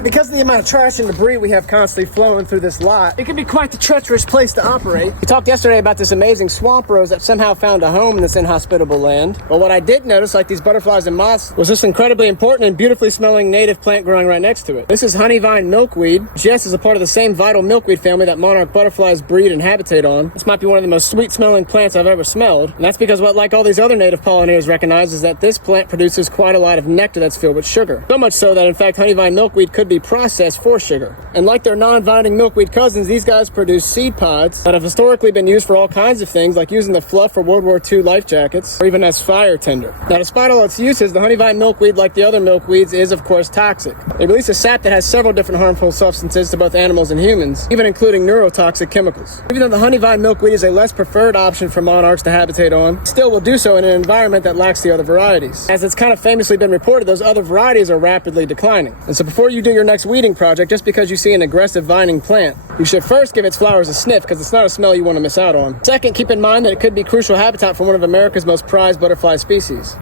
Now, because of the amount of trash and debris we have constantly flowing through this lot, it can be quite the treacherous place to operate. We talked yesterday about this amazing swamp rose that somehow found a home in this inhospitable land. But what I did notice, like these butterflies and moths, was this incredibly important and beautifully smelling native plant growing right next to it. This is honeyvine milkweed, which, yes, is a part of the same vital milkweed family that monarch butterflies breed and habitate on. This might be one of the most sweet-smelling plants I've ever smelled, and that's because what, like all these other native pollinators, recognize is that this plant produces quite a lot of nectar that's filled with sugar. So much so that, in fact, honeyvine milkweed could be processed for sugar. And like their non-vining milkweed cousins, these guys produce seed pods that have historically been used for all kinds of things, like using the fluff for World War II life jackets, or even as fire tinder. Now, despite all its uses, the honeyvine milkweed, like the other milkweeds, is of course toxic. They release a sap that has several different harmful substances to both animals and humans, even including neurotoxic chemicals. Even though the honeyvine milkweed is a less preferred option for monarchs to habitate on, it still will do so in an environment that lacks the other varieties. As it's kind of famously been reported, those other varieties are rapidly declining. And so before you do your next weeding project, just because you see an aggressive vining plant, you should first give its flowers a sniff, because it's not a smell you want to miss out on. Second, keep in mind that it could be crucial habitat for one of America's most prized butterfly species.